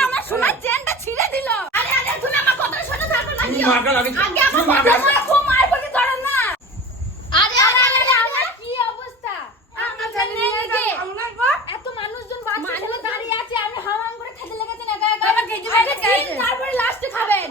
আমার সোনার চেনটা ছিঁড়ে দিল। আরে আরে তুমি আমার কথাটা শোনো তারপর তুমি লাগিও মার্কা আগে তুমি কথা মার্কা- খুব মার বলি ধরেন না। আরে আরে আরে আমার কি অবস্থা? আপনার ছেলে নিয়ে এত মানুষজন বাচ্চা ছেলে দাঁড়িয়ে আছে আমি হাওয়ান করে খেতে লেগেছে। দিন, তারপরে লাস্টে খাবেন।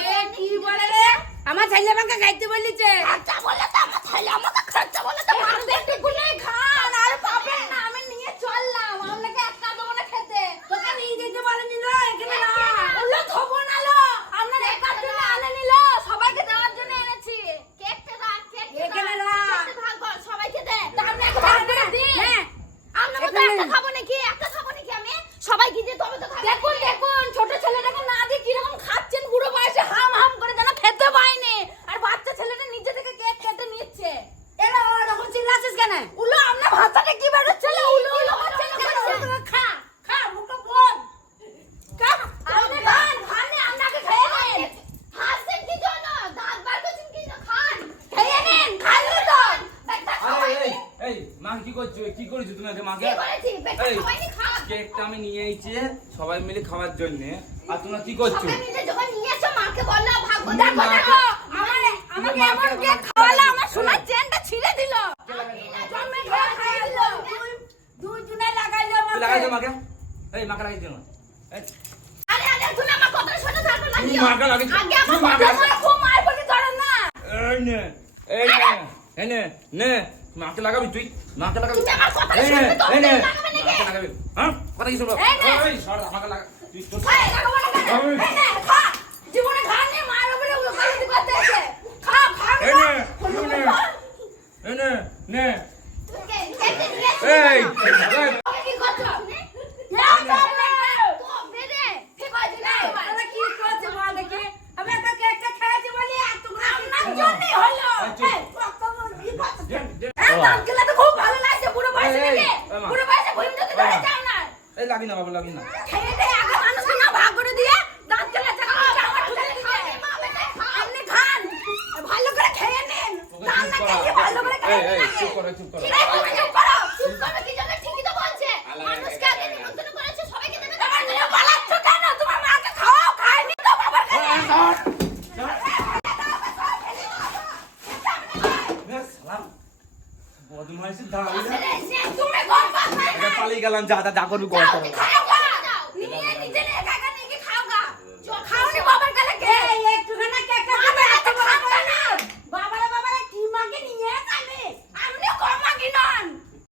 এ কি বলে রে? আমার ছেলে আমাকে খাইতে বলেছে। খরচা বলে তো আমার ছেলে আমাকে খরচা বলে তো একটু গুলে খান আর পাবেন না আমি নিয়ে চললাম আপনাকে একা দেবো না খেতে তোকে নিয়ে যেতে বলে নিল এখানে না ওগুলো থবো না লো আপনার একার জন্য আনে নিল সবাইকে দেওয়ার জন্য এনেছি কেকটা রাখ কেকটা এখানে রাখ। রাখ। কেকটা ভাগ কর, সবাইকে দে তা আমি একটা হ্যাঁ, ভাগ করে দিই হ্যাঁ। আমরা তো এখানে। একটা খাব নাকি? একটা খাব নাকি আমি? সবাইকে যে তবে তো দেখুন দেখুন ছোট ছেলেটাকে না দিয়ে কীরকম খাচ্ছেন বুড়ো বয়সে হাম হাম করে যেন খেতে পায়নি। আর বাচ্চা ছেলেটা নিজে থেকে কেক খেতে নিচ্ছে। এরা ওরকম চিল্লাছিস কেন? উলো আপনার ভাষাটা কি বেরোচ্ছে? কি করছ? কি করেছ তুমি মাকে? কেকটা আমি নিয়ে এসেছি সবাই মিলে খাওয়ার জন্য। আর তোমরা কি করছ? মাকে বলল, ভাগ্য দেখো, দেখো, আমার- আমাকে এমন কেক খাওয়ালো, আমার সোনার চেনটা ছিঁড়ে দিল। জন্মে খেয়ে খাইলো। দুই জনে লাগাইলো তুই লাগাইছো মাকে? এই মাকে আরে, আরে, তুমি আমার কথাটা শোনো, তারপর লাগিও। মাকে লাগিয়েছো। আগে আমার মাকে- খুব মার বলি ধরেন না। এই নে এই নে নে নে। মাকে লাগাবি তুই? নাকে লাগাবি? আমার কথা শুনবি তো, নাকে লাগাবে হ্যাঁ? কথা কি শুনব? এই সর আমাকে লাগা তুই তো লাগাবো না নে, খা। করতে। নে নে। এই নে নে তুমি কে- কেটে নিয়ে এসো এই কেন? এই, ওকে কি করছ? নাও, নাও, নাও। তো বেরে, ঠিক আছে, নাও এবার। তোরা কি করছে বল দেখি আমি একটা কেকটা খেয়েছি বলি এত আপনার জন্যই হলো। এই, চুপ। এই, কত বড় বিপদ। যে, গেলে তো খুব ভালো লাগছে, বুড়ো বয়সে মা। বুড়ো বয়সে ভুঁড়ি যদি ধরেছে আপনার। এই লাগি না বাবা লাগি না খেয়ে দিয়ে আগে মানুষকে না ভাগ করে দিয়ে দাঁত গেলে চাকা আমার ঠুকে দিচ্ছে। আপনি খান। ভালো করে খেয়ে নিন। দাঁত চুপ না করো। খেয়ে ভালো করে খেয়ে নিন। চুপ করো, চুপ করো। চুপ করো। চুপ করবে কি জন্য? ঠিকই তো বলছে। মানুষকে আগে আলাদা। নিমন্ত্রণ করেছে, সবাইকে দেবে। তোমার নিয়ে পালাচ্ছ কেন? তোমার মাকে খাওয়াও, খায়নি তো বাবার কাছে। সালাম বদমাইশি দাঁড়া ছেড়ে এসে তুমি গল্প করবে। পালিয়ে গেলাম যা যা করবি গল্প